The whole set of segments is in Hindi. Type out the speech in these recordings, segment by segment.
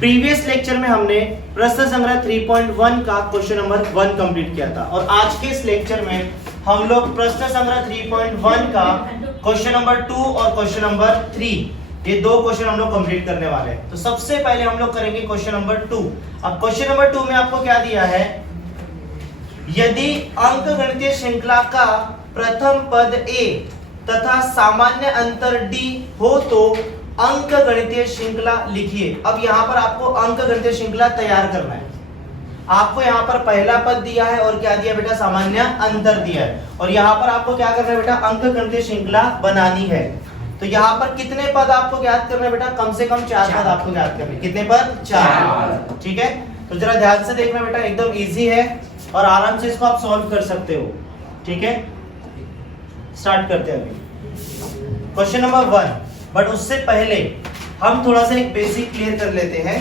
प्रीवियस लेक्चर में हमने प्रश्न संग्रह 3.1 का क्वेश्चन नंबर 1 कंप्लीट किया था और आज के इस लेक्चर में हम लोग प्रश्न संग्रह 3.1 का क्वेश्चन नंबर 2 और क्वेश्चन नंबर 3 ये दो क्वेश्चन हम लोग कंप्लीट करने वाले हैं। तो सबसे पहले हम लोग करेंगे क्वेश्चन नंबर 2। अब क्वेश्चन नंबर 2 में आपको क्या दिया है, यदि अंकगणितीय श्रृंखला का प्रथम पद a तथा सामान्य अंतर d हो तो अंकगणितीय श्रृंखला लिखिए। अब यहाँ पर आपको अंकगणितीय श्रृंखला तैयार करना है। आपको यहाँ पर पहला पद दिया है और क्या दिया बेटा, सामान्य अंतर दिया है और यहाँ पर आपको क्या करना है बेटा, अंकगणितीय श्रृंखला बनानी है। तो यहाँ पर कितने पद आपको ज्ञात करना है बेटा, कम से कम 4 पद आपको ज्ञात करने। कितने पद? 4। ठीक है, तो जरा ध्यान से देखना बेटा, एकदम इजी है और आराम से इसको आप सॉल्व कर सकते हो। ठीक है, स्टार्ट करते हैं अभी क्वेश्चन नंबर 1। बट उससे पहले हम थोड़ा सा एक बेसिक क्लियर कर लेते हैं।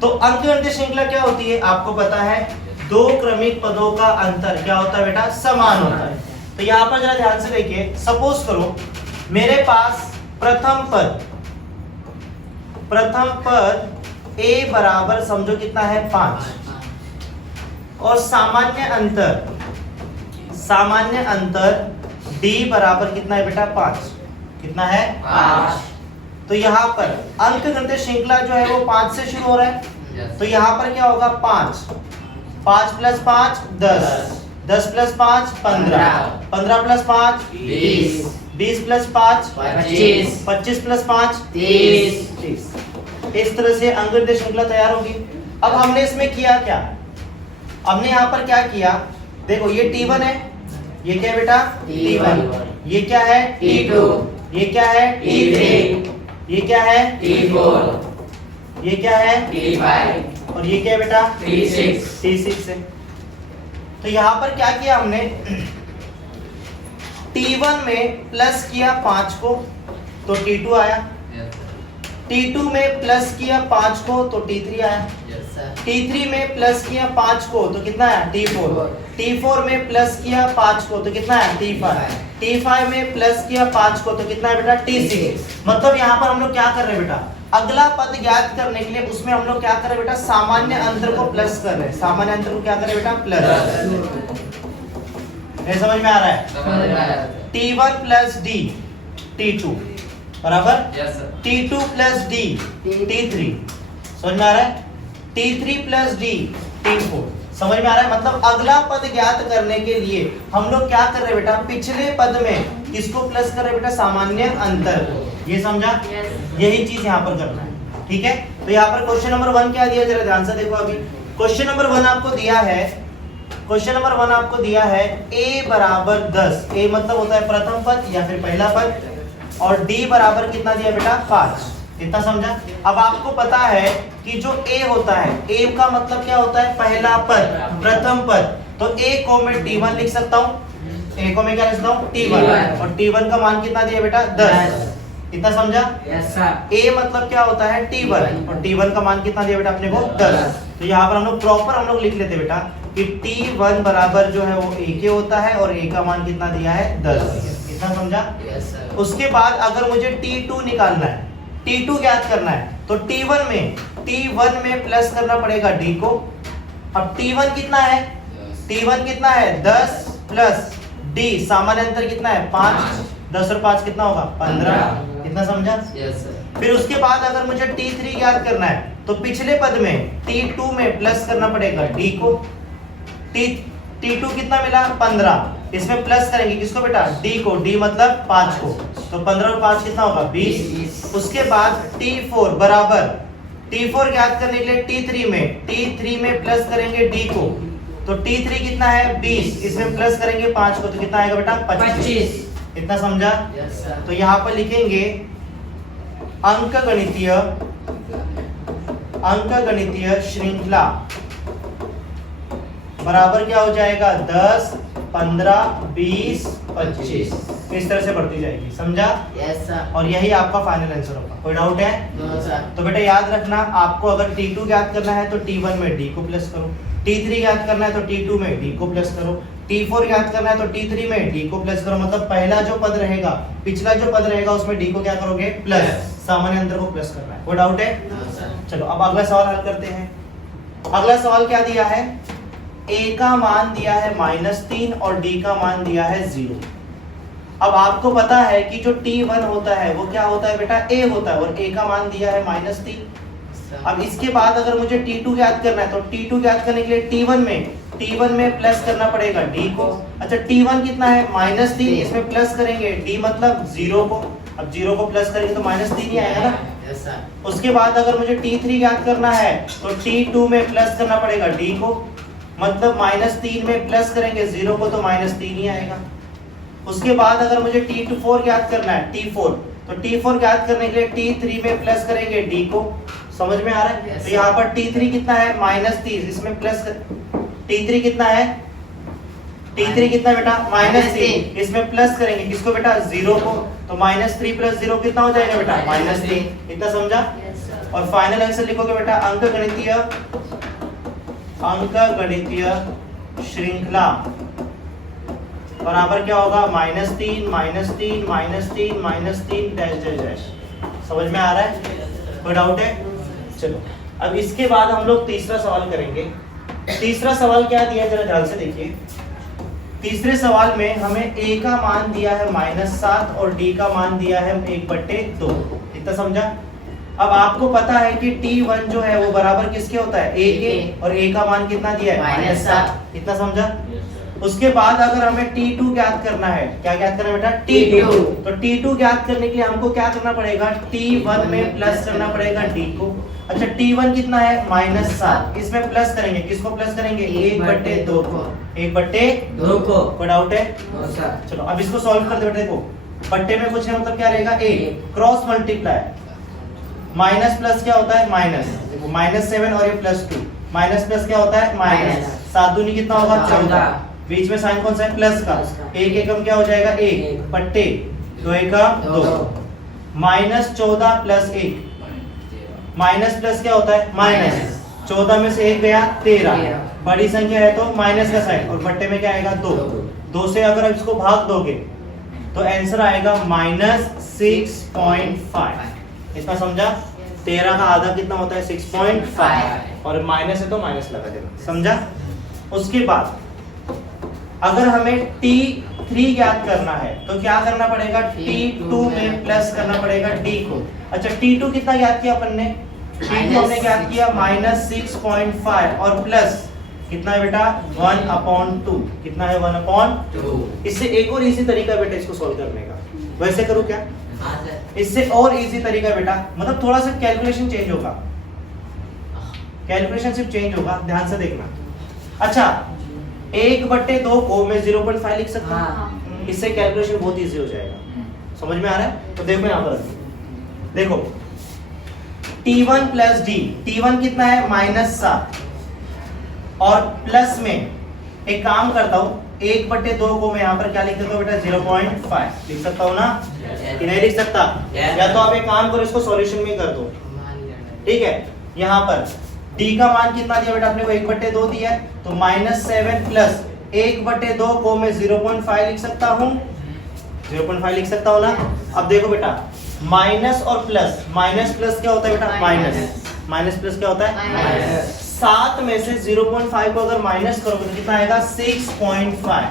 तो अंकगणितीय श्रृंखला क्या होती है, आपको पता है, दो क्रमिक पदों का अंतर क्या होता है बेटा, समान होता है। तो यहाँ पर जरा ध्यान से देखिए, सपोज करो मेरे पास प्रथम पद a बराबर समझो कितना है 5 और सामान्य अंतर d बराबर कितना है बेटा 5। कितना है 5। तो यहाँ पर अंकगणितीय श्रृंखला जो है वो 5 से शुरू हो रहा है। तो यहाँ पर क्या होगा, 5 plus 5 10, 10 plus 5 15, 15 plus 5 20, 20 plus 5 25, 25 plus 5 30। इस तरह से अंकगणितीय श्रृंखला तैयार होगी। अब हमने इसमें किया क्या, हमने यहाँ पर क्या किया, देखो ये T1 है, ये क्या है बेटा T1, ये क्या है T2, ये क्या है T3, ये क्या है T4, ये क्या है T5 और ये क्या है बेटा T6 है। तो यहाँ पर क्या किया हमने, T1 में प्लस किया 5 को तो T2 आया, T2 में प्लस किया 5 को तो T3 आया, T3 में प्लस किया 5 को तो कितना है T4, T4 में प्लस किया 5 को तो कितना है T5, T5 में प्लस किया 5 को तो कितना है बेटा T6। मतलब यहाँ पर हम लोग क्या कर रहे हैं बेटा, अगला पद ज्ञात करने के लिए उसमें हम लोग क्या कर रहे हैं बेटा, सामान्य अंतर को प्लस कर रहे हैं। सामान्य अंतर को क्या कर रहे हैं बेटा, प्लस। ये समझ में आ रहा है? T1 प्लस D T2 बराबर T2 प्लस D T3। समझ में आ रहा है? T3 plus D T4। समझ में आ रहा है? मतलब अगला पद ज्ञात करने के लिए हम लोग क्या कर रहे हैं बेटा, पिछले पद में किसको प्लस कर रहे हैं बेटा, सामान्य अंतर को। ये समझा? यही चीज यहाँ पर करना है। ठीक है, तो यहाँ पर क्वेश्चन नंबर 1 क्या दिया, जरा ध्यान से देखो। अभी क्वेश्चन नंबर 1 आपको दिया है, क्वेश्चन नंबर 1 आपको दिया है a बराबर 10। a मतलब होता है प्रथम पद या फिर पहला पद और d बराबर कितना दिया बेटा 5। कितना समझा? अब आपको पता है कि जो a होता है, a का मतलब क्या होता है, पहला पद, प्रथम पद। तो a को मैं T1 लिख सकता हूँ, a को मैं क्या लिख सकता हूँ T1 और T1 का मान कितना दिया बेटा 10। कितना समझा? a मतलब क्या होता है T1 और T1 का मान कितना दिया बेटा अपने को 10। तो यहाँ पर हम लोग प्रॉपर हम लोग लिख लेते बेटा कि T1 बराबर जो है वो a के होता है और a का मान कितना दिया है 10। कितना समझा? उसके बाद अगर मुझे T2 निकालना है, T2 ज्ञात करना है, तो T1 में प्लस करना पड़ेगा D को। अब T1 कितना है, T1 कितना है 10 प्लस D, सामान्य अंतर कितना है 5, 10 और 5 कितना होगा 15। कितना समझा? फिर उसके बाद अगर मुझे T3 ज्ञात करना है तो पिछले पद में T2 में प्लस करना पड़ेगा D को। T2 कितना मिला 15, इसमें प्लस करेंगे किसको बेटा, D को, D मतलब 5 को, तो 15 और 5 कितना होगा 20। उसके बाद T4 बराबर, T4 ज्ञात करने के लिए T3 में प्लस करेंगे D को, तो T3 कितना है 20, इसमें प्लस करेंगे 5 को तो कितना आएगा बेटा 25। कितना समझा? तो यहाँ पर लिखेंगे अंकगणितीय श्रृंखला बराबर क्या हो जाएगा 10 15 20 25। इस तरह से बढ़ती जाएगी। समझा? और यही आपका फाइनल आंसर होगा। कोई डाउट है? तो बेटा याद रखना, आपको अगर T2 ज्ञात करना है तो T1 में D को प्लस करो, T3 ज्ञात करना है तो T2 में D को प्लस करो, T4 ज्ञात करना है तो T3 में D को प्लस करो। मतलब पहला जो पद रहेगा, पिछला जो पद रहेगा उसमें D को क्या करोगे प्लस, सामान्य अंतर को प्लस करना है। कोई डाउट है? चलो अब अगला सवाल हल करते हैं। अगला सवाल क्या दिया है, a का मान दिया है -3 और d का मान दिया है 0। अब आपको पता है कि जो t1 होता है वो क्या होता है बेटा, a होता है, और a का मान दिया है -3। अब इसके बाद अगर मुझे t2 ज्ञात करना है तो t2 ज्ञात करने के लिए t1 में प्लस करना पड़ेगा d को। अच्छा t1 कितना है, -3, इसमें प्लस करेंगे d मतलब 0 को। अब 0 को प्लस करेंगे तो -3 ही आएगा ना। उसके बाद अगर मुझे t3 ज्ञात करना है तो t2 में प्लस करना पड़ेगा d को, मतलब -3 में प्लस करेंगे 0 को तो -3 ही आएगा। उसके बाद अगर मुझे t4 ज्ञात करना है, t4, तो t4 ज्ञात करने के लिए t3 में प्लस करेंगे d को। समझ में आ रहा है? तो यहाँ पर t3 कितना है, -3, इसमें प्लस t3 कितना है, t3 कितना बेटा, -3, इसमें प्लस करेंगे किसको बेटा, 0 को, तो -3 + 0 कितना हो जाएगा बेटा, -3। इतना समझा? और फाइनल आंसर लिखोगे बेटा, अंकगणितीय श्रृंखला बराबर क्या होगा, -3 -3 -3 -3 डैश डैश डैश। समझ में आ रहा है? कोई डाउट है? चलो अब इसके बाद हम लोग तीसरा सवाल करेंगे। तीसरा सवाल क्या दिया है, जरा ध्यान से देखिए। तीसरे सवाल में हमें a का मान दिया है -7 और d का मान दिया है 1/2। इतना समझा? अब आपको पता है कि t1 जो है वो बराबर किसके होता है, a के, और a का मान कितना दिया है, -7। इतना समझा? उसके बाद अगर हमें t2 ज्ञात करना है, क्या ज्ञात करना है बेटा, t2, तो t2 ज्ञात करने के लिए हमको क्या करना पड़ेगा, t1 में प्लस करना पड़ेगा d को। अच्छा t1 कितना है, -7, इसमें प्लस करेंगे किसको, प्लस करेंगे 1/2 को, 1/2 को। कोई डाउट है? चलो अब इसको सॉल्व करते बेटा। देखो बट्टे में कुछ है मतलब क्या रहेगा, a, cross multiply, minus plus क्या होता है, माइनस, देखो -7 और ये +2, माइनस प्लस क्या होता है, माइनस, 7 दूनी कितना होगा, 14, बीच में साइन कौन सा है, प्लस का, 1 एकम क्या हो जाएगा, 1 बट्टे 2 एकम 2, -14 + 1, माइनस प्लस क्या होता है, माइनस, 14 में से 1 गया 13, बड़ी संख्या है तो माइनस का साइन, और बट्टे में क्या आएगा, 2 से अगर इसको भाग दोगे तो आंसर आएगा -6.5। इतना समझा? 13 का आधा कितना होता है, 6.5, और माइनस है तो माइनस लगा देना। समझा? उसके बाद अगर हमें t3 ज्ञात करना है तो क्या करना पड़ेगा, t2 में प्लस करना पड़ेगा d को। अच्छा t2 कितना ज्ञात किया अपन ने, t2 हमने ज्ञात किया -6.5 और प्लस कितना है बेटा, 1/2। कितना है, 1/2। इससे एक और इजी तरीका बेटा इसको सॉल्व करने का, वैसे करूं क्या, इससे और इजी तरीका बेटा, मतलब थोड़ा सा कैलकुलेशन चेंज होगा, कैलकुलेशन सिर्फ चेंज होगा, ध्यान से देखना। अच्छा 1/2 को मैं 0.5 लिख सकता हूँ, इससे कैलकुलेशन बहुत इजी हो जाएगा। समझ में आ रहा है? तो देखो यहाँ पर देखो t1 + d, t1 कितना है, -7, और प्लस में एक काम करता हूँ, 1/2 को मैं यहाँ पर क्या लिख देता हूँ बेटा, 0.5 लिख सकता हूँ ना, कि नहीं लिख सकता? या तो आप एक काम करो, इसको सॉल्यूशन में कर दो, ठीक है। यहाँ पर d का मान कितना दिया बेटा, अपने को 1/2 दिया है, तो -7 + 1/2 को मैं 0.5 लिख सकता हूँ, 0.5 लिख सकता हूँ ना। अब देखो बेटा, माइनस और प्लस, माइनस प्लस क्या होता है बेटा, माइनस प्लस क्या होता है, 7 में से 0.5 को अगर माइनस करोगे तो कितना आएगा, 6.5।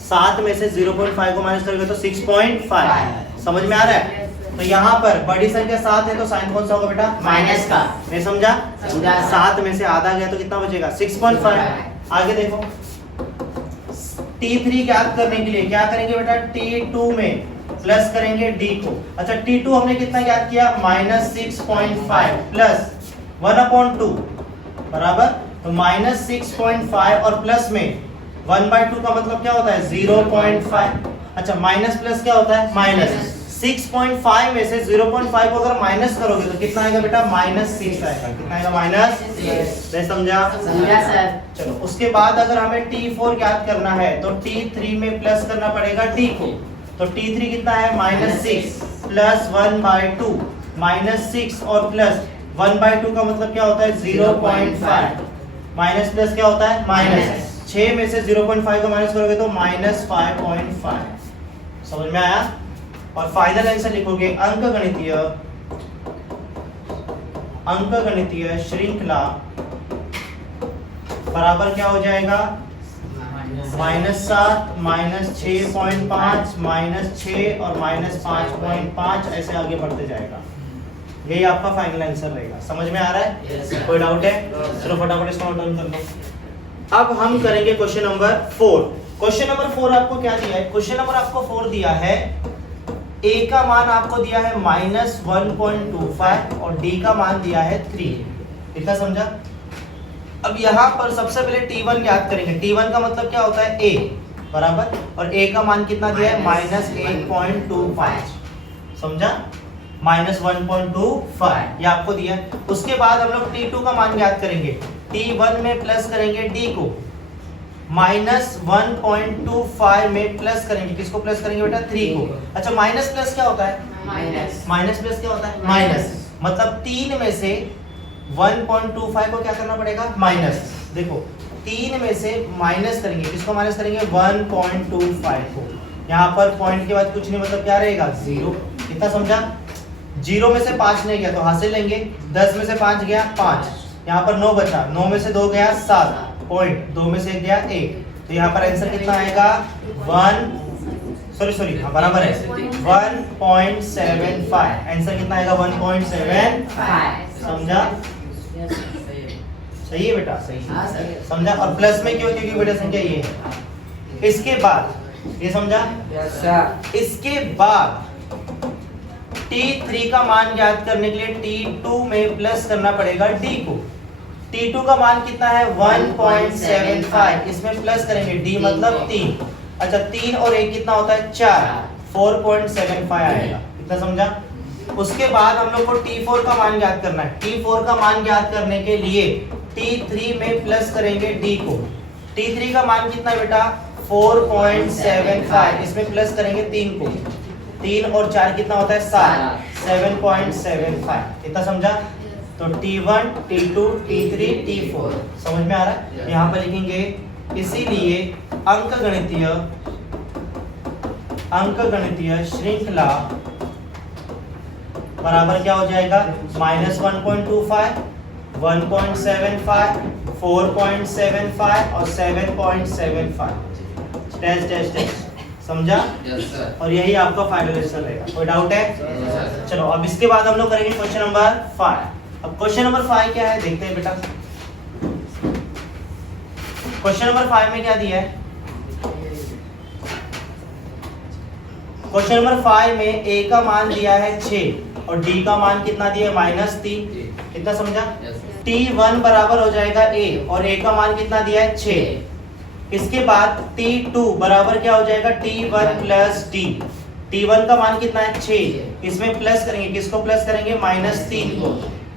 7 में से 0.5 को माइनस करोगे तो 6.5। समझ में आ रहा है? तो यहाँ पर बड़ी संख्या 7 है तो साइन कौन सा होगा बेटा, माइनस का। नहीं समझा? 7 में से आधा गया तो कितना बचेगा, 6.5। आगे देखो t3 ज्ञात करने के लिए क्या करेंगे बेटा, t2 में प्लस करेंगे d को। अच्छा t2 हमने कितना ज्ञात किया, -6.5 प्लस 1/2 बराबर, तो -6.5 और प्लस में 1/2 का मतलब क्या होता है, 0.5। अच्छा माइनस प्लस क्या होता है, माइनस, 6.5 में से 0.5 को अगर माइनस करोगे तो कितना आएगा बेटा, -6 आएगा। कितना आएगा, -6। नहीं समझा? समझा सर। चलो उसके बाद अगर हमें t4 ज्ञात करना है तो t3 में प्लस करना पड़ेगा d को, तो t3 कितना है, -6 प्लस 1/2, -6 और प्लस 1/2 का मतलब क्या होता है, 0.5, माइनस प्लस क्या होता है, माइनस, 6 में से 0.5 को माइनस करोगे तो -5.5। समझ में आया? और फाइनल आंसर लिखोगे, अंकगणितीय अंकगणितीय श्रृंखला बराबर क्या हो जाएगा, -7 -6.5 -6 और -5.5 ऐसे आगे बढ़ते जाएगा। यही आपका फाइनल आंसर रहेगा। समझ में आ रहा है? yes, कोई डाउट है? चलो फटाफट इसको नोट डाउन कर लो। अब हम करेंगे क्वेश्चन नंबर 4। क्वेश्चन नंबर 4 आपको क्या दिया है? क्वेश्चन नंबर आपको 4 दिया है, a का मान आपको दिया है -1.25 और d का मान दिया है 3। इतना समझा? अब यहाँ पर सबसे पहले t1 ज्ञात करेंगे। t1 का मतलब क्या होता है, a बराबर, और a का मान कितना दिया है, -1.25। समझा? -1.25 ये आपको दिया। उसके बाद हम लोग t2 का मान ज्ञात करेंगे। t1 में प्लस करेंगे d को, -1.25 में प्लस करेंगे, किसको प्लस करेंगे बेटा, 3 को। अच्छा, माइनस प्लस क्या होता है, माइनस प्लस क्या होता है, माइनस। मतलब 3 में से 1.25 को क्या करना पड़ेगा, माइनस। देखो 3 में से माइनस करेंगे, किसको माइनस करेंगे, 1.25 को। यहाँ पर पॉइंट के बाद कुछ नहीं, मतलब क्या रहेगा, 0। कितना समझा? 0 में से 5 नहीं गया तो हासिल लेंगे, 10 में से 5 गया 5, यहाँ पर 9 बचा, 9 में से 2 गया 7, पॉइंट 2 में से 1 गया 1, तो यहाँ पर आंसर कितना आएगा, 1 हाँ बराबर है 1.75। आंसर कितना आएगा, 1.75। समझा? सही है बेटा, सही है। समझा? और प्लस में क्यों, क्योंकि बेटा संख्या ये है। इसके बाद ये समझा, इसके बाद t3 का मान ज्ञात करने के लिए t2 में प्लस करना पड़ेगा d को। t2 का मान कितना है, 1.75, इसमें प्लस करेंगे d मतलब 3। अच्छा, 3 और 1 कितना होता है, 4, 4.75 आएगा। कितना समझा? उसके बाद हम लोग को t4 का मान ज्ञात करना है। t4 का मान ज्ञात करने के लिए t3 में प्लस करेंगे d को। t3 का मान कितना है बेटा, 4.75, इसमें प्लस करेंगे 3 को। 3 और 4 कितना होता है, 7, 7.75। कितना समझा? तो t1 t2 t3 t4 समझ में आ रहा है? यहाँ पर लिखेंगे, इसीलिए अंकगणितीय श्रृंखला बराबर क्या हो जाएगा, -1.25, 1.75, 4.75 और 7.75। Test test test. समझा? और यही आपका फाइनल आंसर रहेगा। कोई डाउट है? चलो अब इसके बाद हम लोग करेंगे क्वेश्चन नंबर 5। अब क्वेश्चन नंबर 5 क्या है, देखते हैं बेटा। क्वेश्चन नंबर 5 में क्या दिया है? क्वेश्चन नंबर 5 में a का मान दिया है 6 और d का मान कितना दिया है, -3। कितना समझा? t1 बराबर हो जाएगा a और a का मान कितना दिया है, 6। इसके बाद t2 बराबर क्या हो जाएगा, t1 प्लस d। t1 का मान कितना है, 6, इसमें प्लस करेंगे, किसको प्लस करेंगे, -3 को।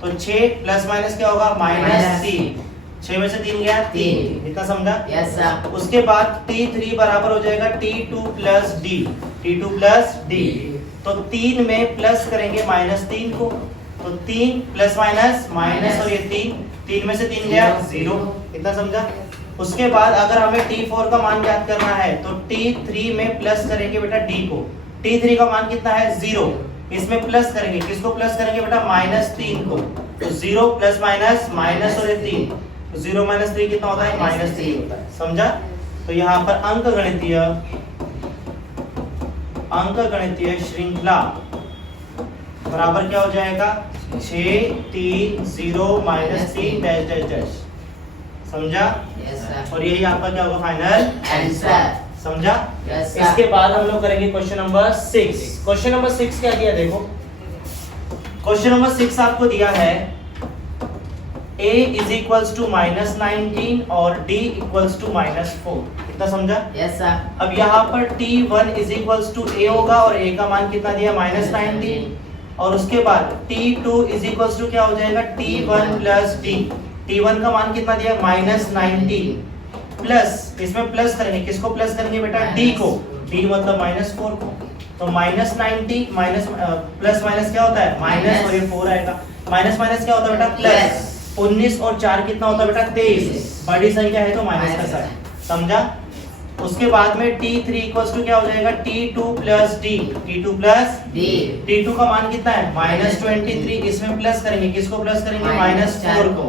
तो 6 प्लस माइनस क्या होगा, -3। 6 में से 3 गया 3। इतना समझा? Yes sir. उसके बाद t3 बराबर हो जाएगा t2 plus d। t2 plus d, तो 3 में प्लस करेंगे -3 को, तो 3 प्लस माइनस माइनस और ये 3 में से 3 गया 0। इतना समझा? उसके बाद अगर हमें t4 का मान ज्ञात करना है तो t3 में प्लस करेंगे बेटा d को। t3 का मान कितना है, 0, इसमें प्लस करेंगे, किसको प्लस करेंगे बेटा, -3 को। तो 0 प्लस माइनस माइनस और ये 3, तो 0 - 3 कितना होता है, -3 होता है। समझा? तो यहाँ पर अंकगणितीय श्रृंखला बराबर क्या हो जाएगा, 6 3 0 -3 डैश डैश डैश। समझा? Yes sir. और यही आपका क्या होगा, फाइनल आंसर। समझा? Yes sir. इसके बाद हम लोग करेंगे क्वेश्चन नंबर 6। क्वेश्चन नंबर 6 क्या दिया, देखो क्वेश्चन नंबर 6 आपको दिया है a इज इक्वल्स टू -19 और d इक्वल्स टू -4। कितना समझा? Yes sir. अब यहाँ पर t1 is equals to a होगा और a का मान कितना दिया, -19, और उसके बाद t2 इज इक्वल्स टू क्या हो जाएगा, t1 प्लस d। t1 का मान कितना दिया, -19, प्लस इसमें प्लस करेंगे, किसको प्लस करेंगे बेटा, d को। d मतलब -4 को। तो -90 माइनस प्लस माइनस क्या होता है, माइनस, और ये 4 आएगा। माइनस माइनस क्या होता है बेटा, प्लस। 19 और 4 कितना होता है बेटा, 23। बड़ी संख्या है तो माइनस का साइन। समझा? उसके बाद में T3 इक्वल्स टू क्या हो जाएगा T2 plus D, T2 plus D, T2 का मान कितना है -23, इसमें प्लस करेंगे, किसको प्लस करेंगे -4 को,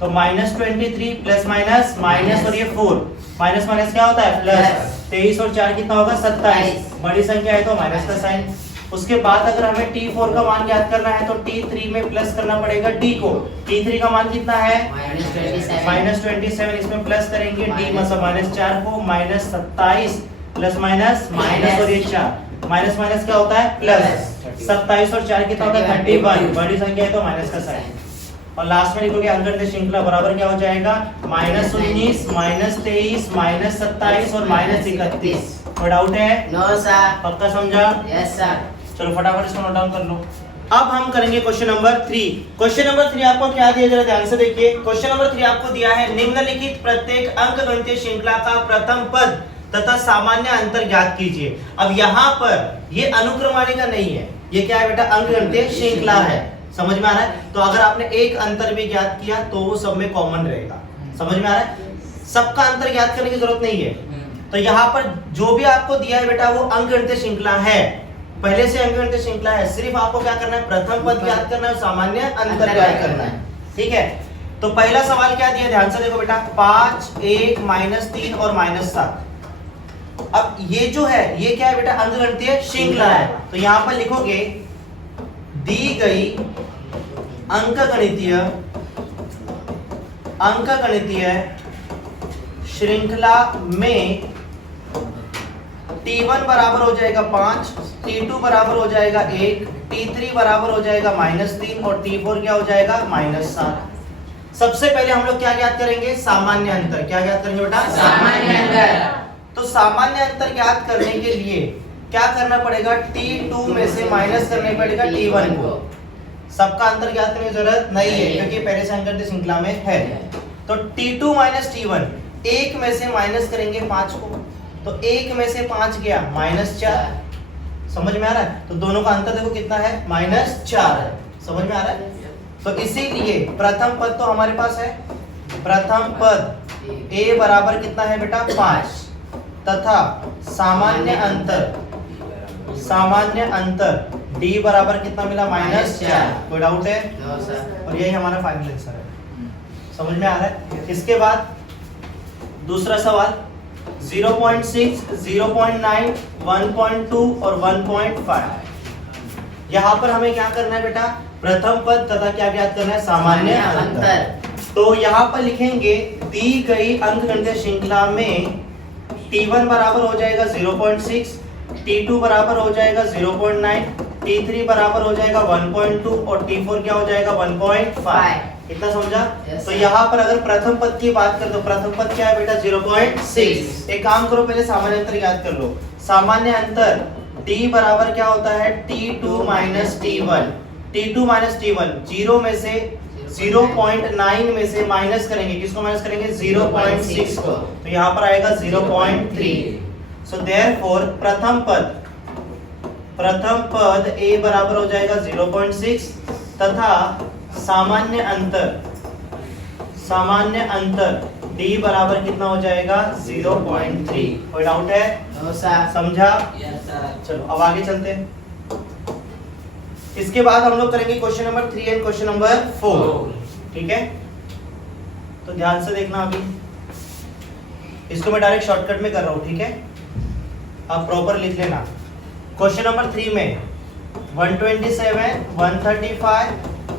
तो -23 प्लस माइनस माइनस और ये 4 माइनस माइनस क्या होता है प्लस, 23 और 4 कितना होगा 27, बड़ी संख्या है तो माइनस का साइन। उसके बाद अगर हमें T4 का मान ज्ञात करना है तो T3 में प्लस करना पड़ेगा D को, T3 का मान कितना है -27, इसमें प्लस करेंगे D मतलब -4 को, -27 प्लस माइनस माइनस और ये 4 माइनस माइनस क्या होता है प्लस, 27 और 4 कितना होता है 31, बड़ी संख्या है तो माइनस का साइन। और लास्ट में लिखोगे अंकगणित श्रृंखला बराबर क्या हो जाएगा -19 -23 -27 और -31। कोई डाउट है? नो सर, पक्का समझा? Yes sir. चलो फटाफट इसको नोट डाउन कर लो। अब हम करेंगे क्वेश्चन नंबर 3। क्वेश्चन नंबर 3 आपको क्या दिया जरा ध्यान से देखिए। क्वेश्चन नंबर 3 आपको दिया है निम्नलिखित प्रत्येक अंकगणितीय श्रृंखला का प्रथम पद तथा सामान्य अंतर ज्ञात कीजिए। अब यहाँ पर ये अनुक्रमणिका नहीं है, ये क्या है बेटा अंकगणितीय श्रृंखला है। समझ में आ रहा है? तो अगर आपने एक अंतर भी ज्ञात किया तो वो सब में कॉमन रहेगा। समझ में आ रहा है? सबका अंतर ज्ञात करने की जरूरत नहीं है। तो यहाँ पर जो भी आपको दिया है बेटा वो अंकगणितीय श्रृंखला है, पहले से अंकगणितीय श्रृंखला है। सिर्फ आपको क्या करना है प्रथम पद ज्ञात करना है और सामान्य अंतर ज्ञात करना है। ठीक है, तो पहला सवाल क्या दिया ध्यान से देखो बेटा 5 1 -3 और -7। अब ये जो है ये क्या है बेटा अंकगणितीय श्रृंखला है। तो यहाँ पर लिखोगे दी गई अंकगणितीय श्रृंखला में T1 बराबर हो जाएगा 5, T2 बराबर हो जाएगा 1, T3 बराबर हो जाएगा -3 और T4 क्या हो जाएगा -7। सबसे पहले हम लोग क्या ज्ञात करेंगे सामान्य अंतर। क्या ज्ञात करेंगे बेटा सामान्य अंतर। तो सामान्य अंतर ज्ञात करने के लिए क्या करना पड़ेगा T2 में से माइनस करने पड़ेगा T1 को। सबका अंतर ज्ञात करने की जरूरत नहीं है क्योंकि पहले से अंकगणितीय श्रृंखला में है। तो T2 T1 1 में से माइनस करेंगे 5 को, तो 1 में से 5 गया -4। समझ में आ रहा है? तो दोनों का अंतर देखो कितना है -4 है। समझ में आ रहा है? तो इसीलिए प्रथम पद तो हमारे पास है, प्रथम पद a बराबर कितना है बेटा 5 तथा सामान्य अंतर d बराबर कितना मिला -4। कोई डाउट है? No sir. और यही हमारा फाइनल आंसर है। समझ में आ रहा है? इसके बाद दूसरा सवाल 0.6, 0.9, 1.2 और 1.5। यहाँ पर हमें क्या करना है बेटा प्रथम पद तथा क्या ज्ञात करना है सामान्य अंतर। तो यहाँ पर लिखेंगे दी गई अंकगणितीय श्रृंखला में T1 बराबर हो जाएगा 0.6, T2 बराबर हो जाएगा 0.9, T3 बराबर हो जाएगा 1.2 और T4 क्या हो जाएगा 1.5। कितना समझा? Yes, तो यहाँ पर अगर प्रथम पद की बात कर तो प्रथम पद क्या है बेटा 0.6। एक काम करो पहले सामान्य अंतर याद कर लो। सामान्य अंतर D बराबर क्या होता है T2 T1। T2 T1 0 में से 0.9 में से माइनस करेंगे, किसको माइनस करेंगे 0.6 को, तो यहाँ पर आएगा 0.3। सो देयरफॉर प्रथम पद a बराबर हो जाएगा 0.6 तथा सामान्य अंतर d बराबर कितना हो जाएगा 0.3। कोई डाउट है? No sir. समझा? Yes sir. चलो अब आगे चलते हैं। इसके बाद हम लोग करेंगे question number 3 and question number 4। ठीक है, तो ध्यान से देखना। अभी इसको मैं डायरेक्ट शॉर्टकट में कर रहा हूँ। ठीक है, आप प्रॉपर लिख लेना। क्वेश्चन नंबर 3 में 127, 135,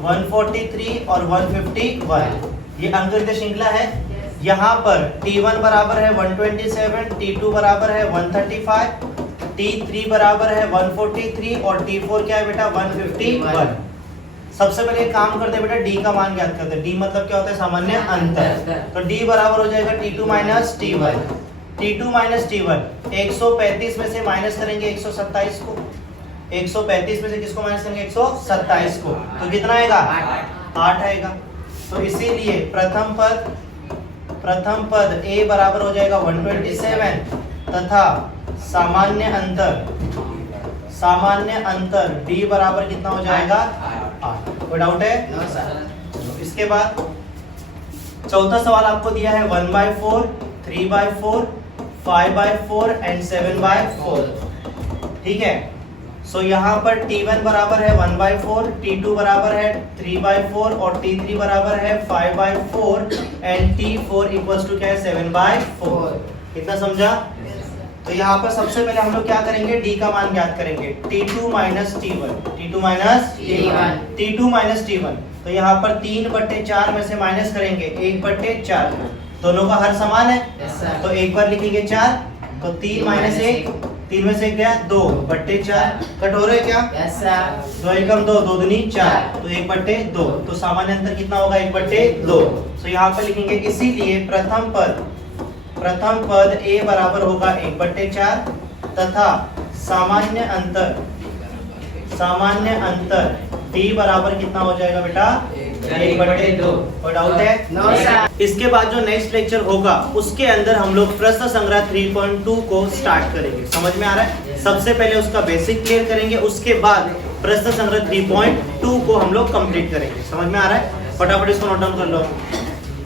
143 और 151 ये अंकगणितीय श्रृंखला है। यहाँ पर T1 बराबर है 127, T2 बराबर है 135, T3 बराबर है 143 और T4 क्या है बेटा 151। सबसे पहले काम करते हैं बेटा D का मान ज्ञात करते हैं। D मतलब क्या होता है सामान्य अंतर। तो D बराबर हो जाएगा T2 T1। T2 T1 135 में से माइनस करेंगे 127 को, 135 में से किसको माइनस करेंगे 127 को, तो कितना आएगा 8 आएगा। तो इसीलिए प्रथम पद a बराबर हो जाएगा 127 तथा सामान्य अंतर d बराबर कितना हो जाएगा 8। कोई डाउट है? No sir. चलो इसके बाद चौथा सवाल आपको दिया है 1/4, 3/4, 5/4 एंड 7/4। ठीक है, सो यहाँ पर T1 बराबर है 1/4, T2 बराबर है 3/4 और T3 बराबर है 5/4 एंड T4 इक्वल्स टू क्या है 7/4। कितना समझा? तो यहाँ पर सबसे पहले हम लोग क्या करेंगे, D का मान ज्ञात करेंगे, T2 minus T1, T2 minus T1, T2 minus T1। तो यहाँ पर 3/4 में से माइनस करेंगे 1/4, दोनों का हर समान है। Yes, sir. तो एक बार लिखेंगे 4, तो 3 माइनस 1, 3 में से गया 2/4, कट हो रहे क्या? Yes, sir. 2 एकम 2, 2 दूनी 4, तो 1/2। तो सामान्य अंतर कितना होगा 1/2। तो यहाँ पर लिखेंगे इसीलिए प्रथम पद a बराबर होगा 1/4 तथा सामान्य अंतर d बराबर कितना हो जाएगा बेटा 1/2। कोई डाउट है? No, sir. इसके बाद जो नेक्स्ट लेक्चर होगा उसके अंदर हम लोग प्रश्न संग्रह 3.2 को स्टार्ट करेंगे। समझ में आ रहा है? सबसे पहले उसका बेसिक क्लियर करेंगे, उसके बाद प्रश्न संग्रह 3.2 को हम लोग कंप्लीट करेंगे। समझ में आ रहा है? फटाफट इसको नोट डाउन कर लो।